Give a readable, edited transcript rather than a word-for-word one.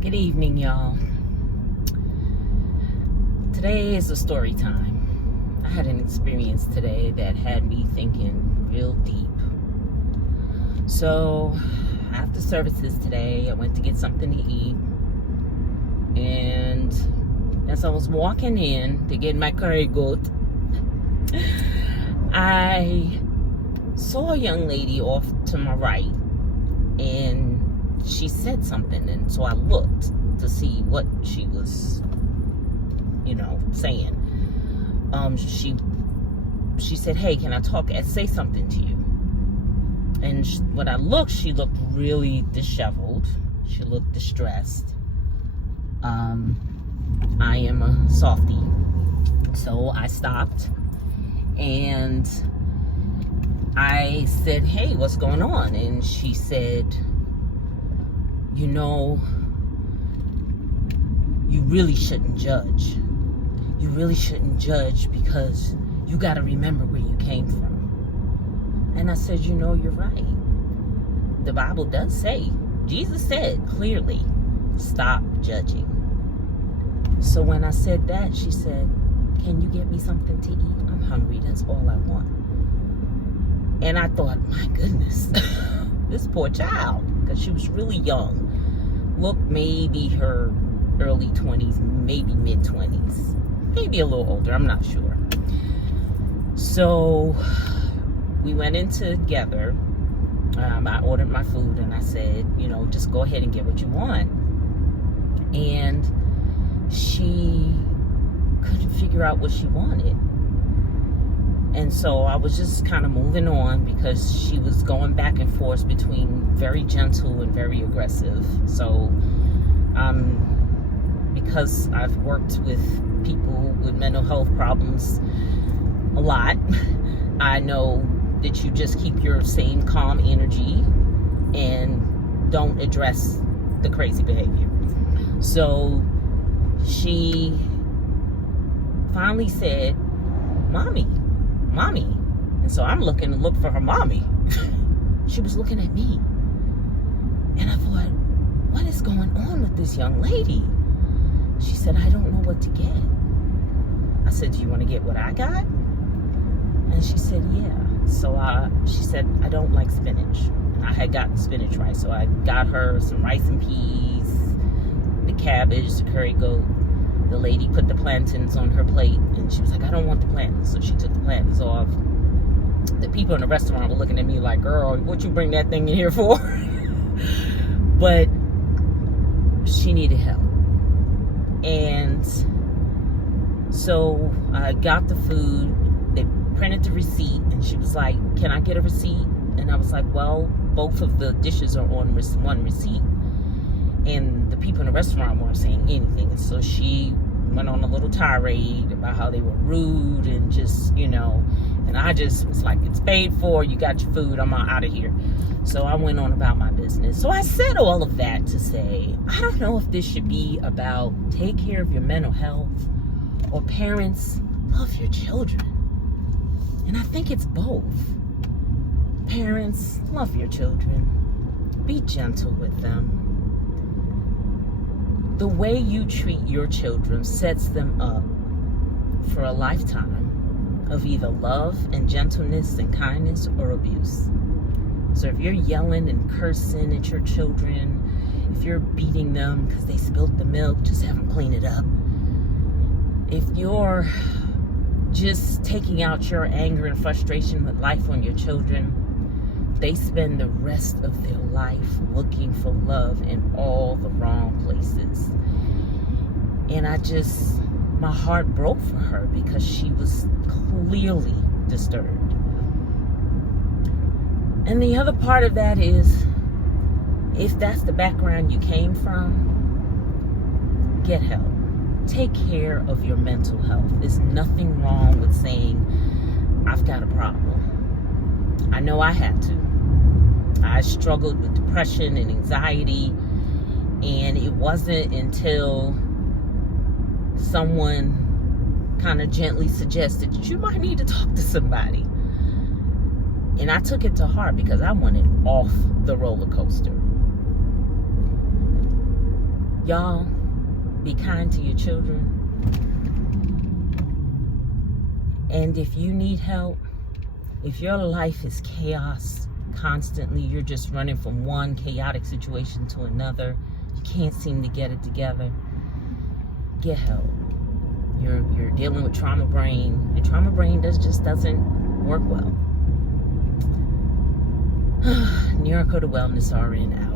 Good evening, y'all. Today is a story time. I had an experience today that had me thinking real deep. So, after services today, I went to get something to eat. And as I was walking in to get my curry goat, I saw a young lady off to my right. And she said something, and so I looked to see what she was, saying. She said, "Hey, can I talk and say something to you?" And when I looked, she looked really disheveled. She looked distressed. I am a softie, so I stopped and I said, "Hey, what's going on?" And she said, you really shouldn't judge. You really shouldn't judge because you got to remember where you came from. And I said, you're right. The Bible does say, Jesus said clearly, stop judging. So when I said that, she said, "Can you get me something to eat? I'm hungry. That's all I want." And I thought, my goodness, this poor child, because she was really young. Looked maybe her early 20s, maybe mid 20s, maybe a little older, I'm not sure. So we went in together. I ordered my food and I said, just go ahead and get what you want. And she couldn't figure out what she wanted. And so I was just kind of moving on because she was going back and forth between very gentle and very aggressive. So, because I've worked with people with mental health problems a lot, I know that you just keep your same calm energy and don't address the crazy behavior. So she finally said, Mommy. And so I'm looking to look for her mommy. She was looking at me. And I thought, what is going on with this young lady? She said, I don't know what to get. I said, do you want to get what I got? And she said, yeah. So she said, I don't like spinach. And I had gotten spinach rice. So I got her some rice and peas, the cabbage, the curry goat. The lady put the plantains on her plate, and she was like, I don't want the plantains. So she took the plantains off. The people in the restaurant were looking at me like, girl, what you bring that thing in here for? But she needed help. And so I got the food. They printed the receipt, and she was like, can I get a receipt? And I was like, well, both of the dishes are on one receipt. And the people in the restaurant weren't saying anything. So she went on a little tirade about how they were rude and just, and I just was like, it's paid for, you got your food, I'm out of here. So I went on about my business. So I said all of that to say, I don't know if this should be about take care of your mental health or parents, love your children. And I think it's both. Parents, love your children. Be gentle with them. The way you treat your children sets them up for a lifetime of either love and gentleness and kindness or abuse. So if you're yelling and cursing at your children, if you're beating them because they spilled the milk, just have them clean it up. If you're just taking out your anger and frustration with life on your children, they spend the rest of their life looking for love in all the wrong places. And my heart broke for her because she was clearly disturbed. And the other part of that is, if that's the background you came from, get help. Take care of your mental health. There's nothing wrong with saying, I've got a problem. I know I had to. I struggled with depression and anxiety, and it wasn't until someone kind of gently suggested that you might need to talk to somebody. And I took it to heart because I wanted off the roller coaster. Y'all, be kind to your children. And if you need help, if your life is chaos constantly, you're just running from one chaotic situation to another, you can't seem to get it together, get help. You're dealing with trauma brain. Your trauma brain just doesn't work well. Neuro Code of Wellness RN out.